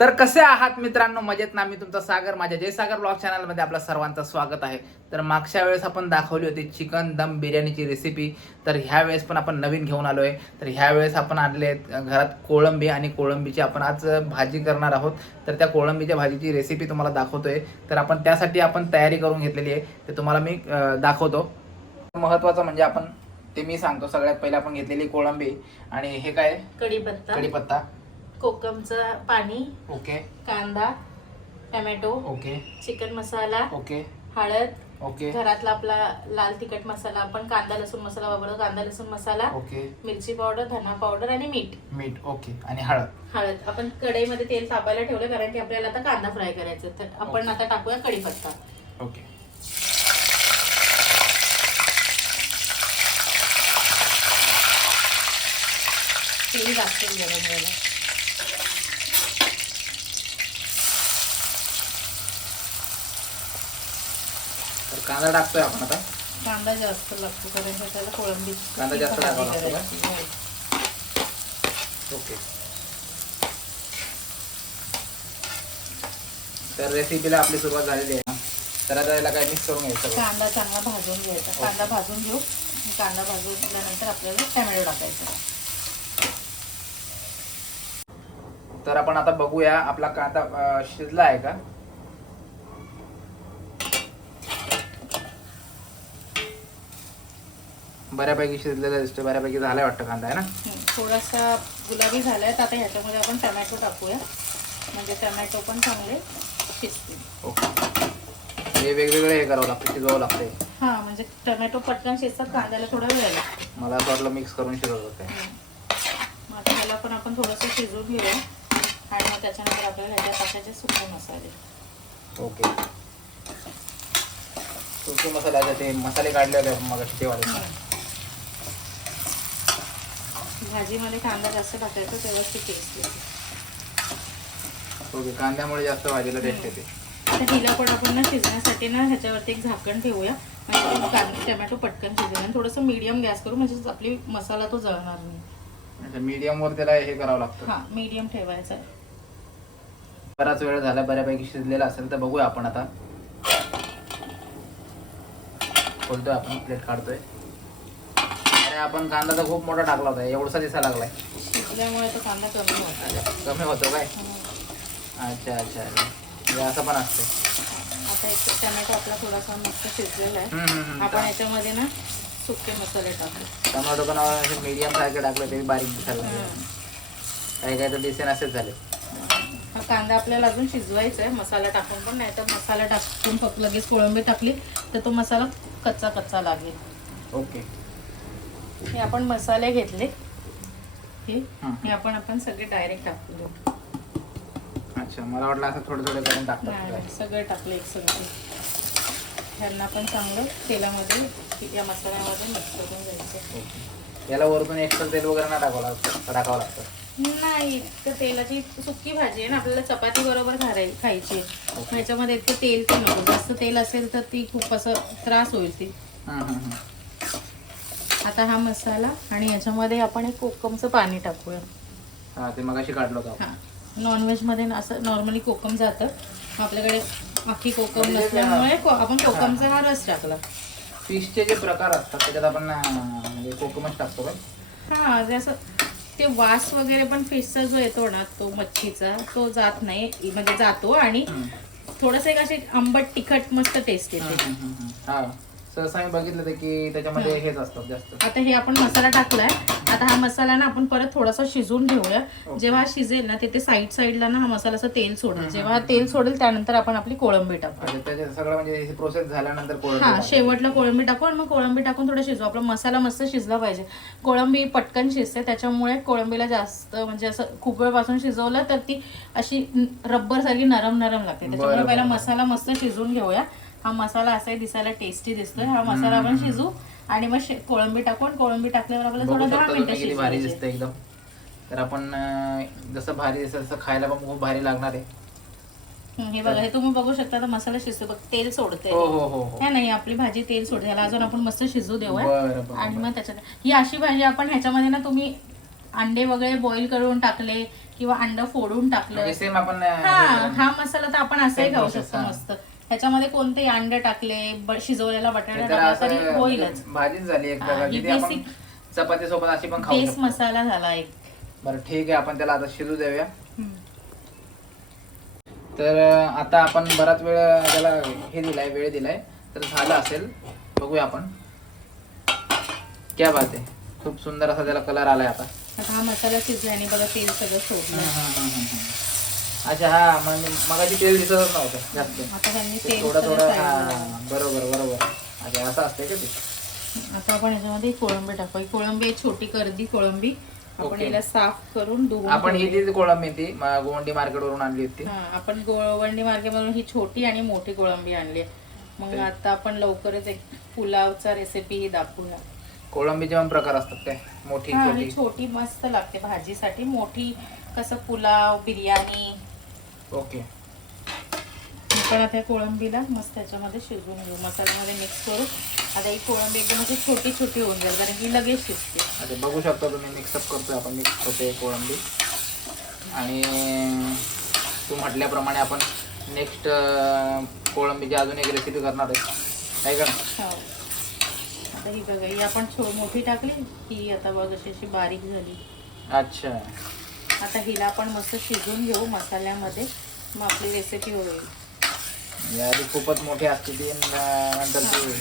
तर कसे आहात मित्रांनो, मजेत ना? मी तुमचा सागर, माझ्या जय सागर ब्लॉग चॅनलमध्ये आपलं सर्वांचं स्वागत आहे. तर मागच्या वेळेस आपण दाखवली होती चिकन दम बिर्याणीची रेसिपी. तर ह्या वेळेस पण आपण नवीन घेऊन आलो आहे. तर ह्या वेळेस आपण आणले आहेत घरात कोळंबी, आणि कोळंबीची आपण आज भाजी करणार आहोत. तर त्या कोळंबीच्या भाजीची रेसिपी तुम्हाला दाखवतोय. तर आपण त्यासाठी आपण तयारी करून घेतलेली आहे, ते तुम्हाला मी दाखवतो. महत्त्वाचं म्हणजे आपण ते मी सांगतो. सगळ्यात पहिले आपण घेतलेली कोळंबी, आणि हे काय? कढीपत्ता, कोकमचं पाणी, ओके, कांदा, टोमॅटो, ओके, चिकन मसाला, ओके, हळद, ओके, घरातला आपला लाल तिखट मसाला, आपण कांदा लसूण मसाला वापरतो, कांदा लसूण मसाला, ओके, मिरची पावडर, धना पावडर आणि मीठ, ओके, आणि हळद. आपण कढईमध्ये तेल तापायला ठेवलं कारण की आपल्याला आता कांदा फ्राय करायचा. तर आपण आता टाकूया कढीपत्ता. ओके. तेल जास्त गरम व्हायला. तर कांदा टाकतोय आपण आता. कांदा जास्त लागतो कारण की त्याला कोळंबी कांदा जास्त टाकावा लागतो का? ओके. तर रेसिपीला आपली सुरुवात झालेली आहे. तर आता याला काय मिक्स करून घ्यायचं. कांदा चांगला भाजून घ्यायचा. कांदा भाजून घेऊ. कांदा भाजून घेतल्यानंतर आपल्याला टोमॅटो टाकायचा. तर आपण आता बघूया आपला कांदा शिजला आहे का. बऱ्यापैकी शिजलेला दिसतोय, बऱ्यापैकी झालाय वाटतं कांदा, आहे ना? थोडासा गुलाबी झालाय. आता ह्याच्यामध्ये आपण टोमॅटो टाकूया, म्हणजे टोमॅटो पण चांगले शिजतील. ओके. हे वेगवेगळे हे करावं लागतं, शिजवावं लागतंय. हा, म्हणजे टोमॅटो पटकन शिजतात, कांद्याला थोडा वेळ लागतो. मला असं वाटलं मिक्स करून शिजवत होते. मग आता ह्याला पण आपण थोडंसं शिजवून घेऊया, आणि मग त्याच्यानंतर आपल्याला ह्याच्यात टाकायचे सुके मसाले. ओके. सुके मसाले, ते मसाले काढले होते मग तेवाले. भाजीमध्ये कांदा जास्त टाकायचा, तेव्हाच ती टेस्ट येते. ओके. कांद्यामुळे जास्त भाजीला टेस्ट येते. आता हिला पण आपण ना शिजण्यासाठी ना ह्याच्यावरती एक झाकण ठेवूया, म्हणजे टोमॅटो पटकन शिजेल. आणि थोडंसं मीडियम गॅस करू, म्हणजे आपली मसाला तो जळणार नाही. अच्छा, मीडियम वर त्याला हे करावं लागतं. हा, मीडियम ठेवायचा आहे. बराच वेळ झाला, बऱ्यापैकी शिजलेला असेल तर बघूया आपण आता. खोलतोय आपण, प्लेट काढतोय. आणि आपण कांदा तर खूप मोठा टाकला होता, एवढसा दिसायला लागलाय. शिजल्यामुळे तो कांदा कमी होता. कमी होतो काय? अच्छा अच्छा, हे असं पण असते. आता एक टोमॅटो आपला थोडासा मस्त शिजलेला आहे. आपण याच्यामध्ये ना सुके मसाले टाकू. टोमॅटो पण मीडियम सारखे टाकले, ते बारीक दिसायला लागले. काही काही तर दिसेन असेच झाले. हा कांदा आपल्याला अजून शिजवायचा आहे, मसाला टाकून पण. नाही तर मसाला टाकून फक्त लगेच कोळंबी टाकली तर तो मसाला कच्चा कच्चा लागेल. ओके. हे आपण मसाले घेतले, हे आपण सगळे डायरेक्ट टाकू देऊ. अच्छा, मला वाटलं असं थोडे थोडे करून टाकतात. नाही, सगळे टाकले एक सगळे. ह्यांना पण चांगलं तेलामध्ये, या मसाल्यामध्ये मिक्स करून घ्यायचं. ओके. याला वरतून एक्स्ट्रा तेल वगैरे नाही टाकावं लागतं. नाही, तर तेलाची सुकी भाजी आहे ना, आपल्याला चपाती बरोबर खायची. ह्याच्यामध्ये इतकं तेल पण नको. जास्त तेल असेल तर ती खूप असं त्रास होईल ती. आता हा मसाला, आणि याच्यामध्ये आपण एक कोकमचं पाणी टाकूया. हा, ते मगाशी काढलं होतं. हा, नॉनव्हेज मध्ये असं नॉर्मली कोकम जातं. आपल्याकडे अख्खी कोकम नसल्यामुळे आपण कोकमचा हा रस टाकला. फिशचे जे प्रकार असतात त्याच्यात आपण म्हणजे कोकमच टाकतो का? हा, जसं ते वास वगैरे पण फिशचा जो येतो ना, तो मच्छीचा, तो जात नाही, म्हणजे जातो. आणि थोडंसं एक अशी आंबट तिखट मस्त टेस्ट येते. हा, सहसा मी बघितलं ते की त्याच्यामध्ये हेच असतात जास्त. आता हे आपण मसाला टाकलाय. आता हा मसाला ना आपण परत थोडासा शिजवून घेऊया. जेव्हा शिजेल ना, तिथे साईडला ना हा मसाला असं तेल सोडेल. जेव्हा तेल सोडेल त्यानंतर आपण आपली कोळंबी टाकू. सगळं म्हणजे प्रोसेस झाल्यानंतर हा, शेवटला कोळंबी टाकू, आणि मग कोळंबी टाकून थोडं शिजू. आपला मसाला मस्त शिजला पाहिजे. कोळंबी पटकन शिजते, त्याच्यामुळे कोळंबीला जास्त म्हणजे असं खूप वेळपासून शिजवलं तर ती अशी रब्बर सारखी नरम नरम लागते. त्याच्यामुळे पहिला मसाला मस्त शिजवून घेऊया. हा मसाला असाही दिसायला टेस्टी दिसतोय. हा मसाला आपण शिजू, आणि मग कोळंबी टाकून, कोळंबी टाकल्यावर आपल्याला थोडं 10 मिनिटं किती भारी दिसतं एकदम. तर आपण जसं भारी दिसतं तसं खायला पण खूप भारी लागणार आहे. हे बघा, हे तुम्ही बघू शकता. आता मसाला शिजतो बघ, तेल सोडते. नाही, आपली भाजी तेल सोडते. ह्याला अजून आपण मस्त शिजू देऊया. आणि मग त्याच्यात ही अशी भाजी आपण ह्याच्यामध्ये ना, तुम्ही अंडे वगैरे बॉईल करून टाकले किंवा अंड फोडून टाकलं म्हणजे सेम आपण हा मसाला तर आपण असाही Same खाऊ process, शकतो हा. मस्त. ह्याच्यामध्ये कोणतेही अंडे टाकले, शिजवलेला बटाटा तर टाकला असं तरी होईलच. भाजीच झाली एक हा, प्रकारची ही ती आपण basic चपाती सोबत अशी पण खाऊ बेस शकतो. मसाला झाला एक. बरं ठीक आहे, आपण त्याला आता शिजू देऊया. हम्म. तर आता आपण बराच वेळ त्याला हे दिलाय, वेळ दिलाय, तर झालं असेल, बघूया आपण. क्या बात आहे, खूप सुंदर असा त्याला कलर आलाय आता. आता हा मसाला शिजला आणि बघा तेल सगळं सोडलं. अच्छा, हा म्हणजे मगाची तेल दिसतच नव्हतं जास्त. आता त्यांनी ते तेल थोडं सगळं थोडं, side ला. हा बरोबर बरोबर. अच्छा, असं असतंय का ते? आता आपण याच्यामध्ये कोळंबी टाकू. ही कोळंबी आहे, छोटी कर्दी कोळंबी. आपण ओके. याला साफ करून धुवून आपण ही ठेवली. ती कोळंबी ती गोवंडी मार्केट वरून आणली होती. हा, आपण गोवंडी मार्केटमधून ही छोटी आणि मोठी कोळंबी आणली. मग ओके. आता आपण लवकरच एक पुलावचा रेसिपी ही दाखवूया. कोळंबीचे पण प्रकार असतात काय? मोठी हा, छोटी? ही छोटी मस्त लागते भाजीसाठी. मोठी कसं पुलाव, बिर्याणी. ओके. आपण आता या कोळंबीला मस्त त्याच्यामध्ये शिजवून घेऊ, मसाल्यामध्ये मिक्स करू. आता ही कोळंबी एकदम अशी छोटी छोटी होऊन जाईल, कारण ही लगेच शिजते. अच्छा, बघू शकता तुम्ही, मिक्सअप करतोय आपण, मिक्स होते कोळंबी. आणि तू म्हटल्याप्रमाणे आपण नेक्स्ट कोळंबीची अजून एक रेसिपी करणार आहे का? हो. आता ही बघा, ही आपण मोठी टाकली, ही आता बघ अशी बारीक झाली. अच्छा. आता हिला आपण मस्त शिजवून घेऊ मसाल्यामध्ये, मग आपली रेसिपी होईल. याआधी खूपच मोठी असते ती, नंतर ती.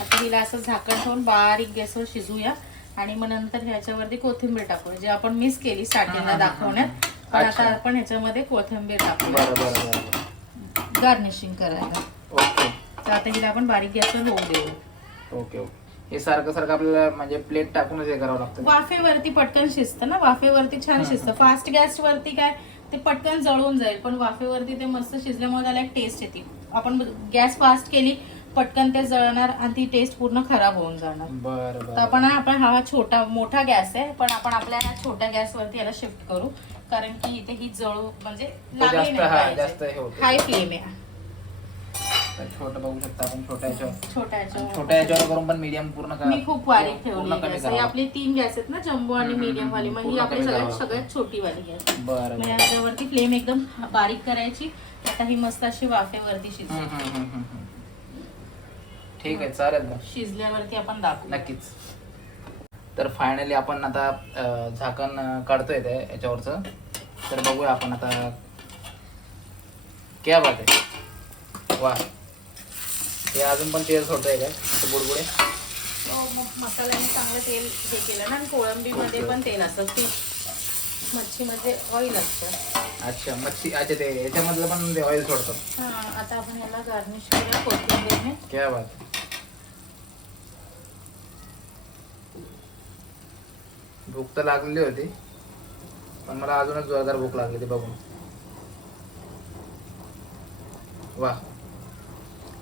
आता हिला असं झाकण ठेवून बारीक गॅसवर शिजूया आणि मग नंतर ह्याच्यावरती कोथिंबीर टाकूया, जे आपण मिस केली स्टार्टिंगला दाखवण्यात. पण आता आपण ह्याच्यामध्ये कोथिंबीर टाकूया बरं बरं बरं. गार्निशिंग करायला. ओके तर आता हिला आपण बारीक गॅसवर होऊ देऊ. Okay okay. हे सारखं सारखं आपल्याला म्हणजे प्लेट टाकूनच हे करावं लागतं. वाफेवरती पटकन शिजतं ना, वाफेवरती छान शिजतं. फास्ट गॅसवरती काय ते पटकन जळून जाईल, पण वाफेवरती ते मस्त शिजल्यामुळे त्याला एक टेस्ट येते. आपण गॅस फास्ट केली, पटकन ते जळणार आणि ती टेस्ट पूर्ण खराब होऊन जाणार. बरं तर बरं. आपण हा छोटा मोठा गॅस आहे, पण आपण आपल्या ह्या छोट्या गॅसवरती याला शिफ्ट करू, कारण की इथे ही जळू म्हणजे लागली जास्त, नाही हा, पाहिजे. जास्त हे होतं. हाय फ्लेम आहे. तर छोटं बघू शकता आपण, छोट्या याच्यावर, छोट्या ह्याच्यावर. छोट्या याच्यावर करून पण मीडियम पूर्ण मी खूप बारीक ठेवली पूर्ण कमी गॅस. हे आपले 3 गॅस आहेत ना, जम्बो आणि मीडियम वाली. मग ही पूर्ण आपली कमी सगळ्यात करावं. सगळ्यात छोटी वाली गॅस. बरं मग बरं. याच्यावरती फ्लेम एकदम बारीक करायची. आता ही मस्त अशी वाफेवरती शिजली. ठीक आहे, चालेल ना. शिजल्यावरती आपण दाखवू. नक्कीच. तर फायनली आपण आता झाकण काढतोय ते याच्यावरचं. तर बघूया आपण आता. क्या बात आहे, वा. हे अजून पण तेल सोडतंय काय ते बुडबुडे? तो मग मसाल्याने चांगलं तेल हे केलं ना, आणि कोळंबीमध्ये पण तेल असतं. फिश मच्छीमध्ये ऑइल असतं. अच्छा, मच्छी. अच्छा, ते याच्यामधलं पण ते ऑइल सोडतं. हा, आता आपण याला गार्निश करूया कोथिंबीरने. क्या बात आहे. भूक तर लागलेली होती, पण मला अजूनच जोरदार भूक लागली ती बघून. वा.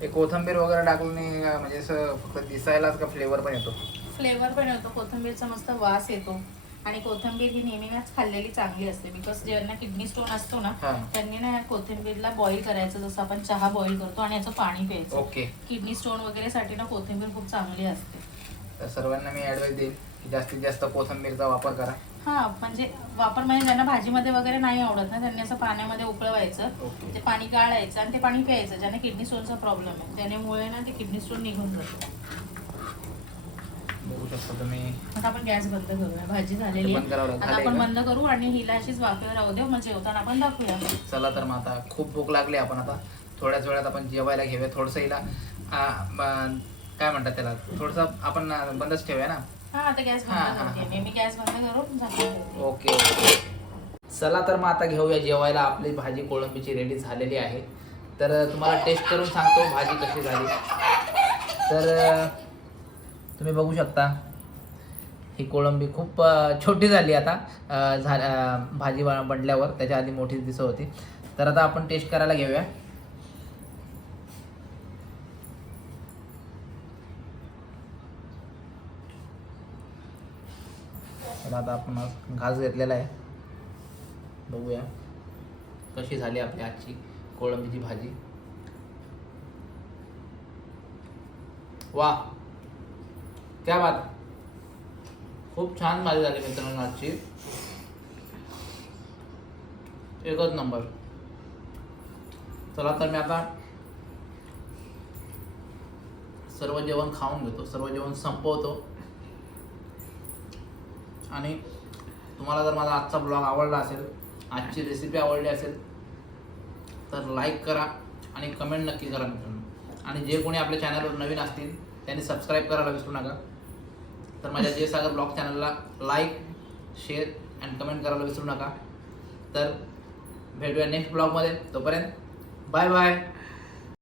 हे कोथिंबीर वगैरे टाकून म्हणजे असं फक्त दिसायलाच का फ्लेवर पण येतो? फ्लेवर पण येतो, कोथिंबीरचा मस्त वास येतो. आणि कोथिंबीर ही नेहमीच खाल्लेली चांगली असते, बिकॉज ज्यांना किडनी स्टोन असतो ना, हा. त्यांनी ना कोथिंबीरला बॉईल करायचं, जसं आपण चहा बॉईल करतो, आणि याचं पाणी प्यायचं. ओके. किडनी स्टोन वगैरे साठी ना कोथिंबीर खूप चांगली असते. तर सर्वांना मी ऍडवाइस देईल की जास्तीत जास्त कोथिंबीरचा वापर करा. हा, म्हणजे वापर म्हणजे ज्यांना भाजीमध्ये वगैरे नाही आवडत ना, त्यांनी असं पाण्यामध्ये उकळवायचं, ओके. ते पाणी गाळायचं आणि ते पाणी प्यायचं. ज्यांना किडनी स्टोनचा प्रॉब्लेम आहे त्यामुळे ना ते किडनी स्टोन निघून जातो. बघू शकता तुम्ही. आता आपण गॅस बंद करूया, भाजी झालेली बंद करावं आहे. लागेल. आता आपण झालंय बंद करू आणि हिला अशीच वाफेवर राहू देऊ, मग जेवताना आपण दाखवूया. चला तर मग आता खूप भूक लागली. आपण आता थोड्याच वेळात आपण जेवायला घेऊया. थोडंसं हिला काय म्हणतात त्याला, थोडंसं आपण बंदच ठेवूया ना. हा, आता गॅस हा, बंद हा, करते मी गॅस बंद करून झाकून. Okay okay. चला तर मग आता घेऊया जेवायला. आपली भाजी कोळंबीची रेडी झालेली आहे. तर तुम्हाला टेस्ट करून सांगतो भाजी कशी झाली. तर तुम्ही बघू शकता, ही कोळंबी खूप छोटी झाली आता. भाजी बनल्यावर त्याच्या आधी मोठी दिसत होती. तर आता आपण टेस्ट करायला घेऊया. आता आपण घास घेतलेला आहे, बघूया कशी झाली आपली आजची कोळंबीची भाजी. वा, क्या बात. खूप छान भाजी झाली मित्रांनो आजची. एकच नंबर. चला तर मी आता सर्व जेवण खाऊन घेतो, सर्व जेवण संपवतो. आणि तुम्हाला जर माझा आजचा ब्लॉग आवडला असेल, आजची रेसिपी आवडली असेल तर लाईक करा आणि कमेंट नक्की करा मित्रांनो. आणि जे कोणी आपल्या चॅनलवर नवीन असतील त्यांनी सबस्क्राईब करायला विसरू नका. तर माझ्या जय सागर ब्लॉग चॅनलला लाईक, शेअर अँड कमेंट करायला विसरू नका. तर भेटूया नेक्स्ट ब्लॉगमध्ये. तोपर्यंत बाय बाय.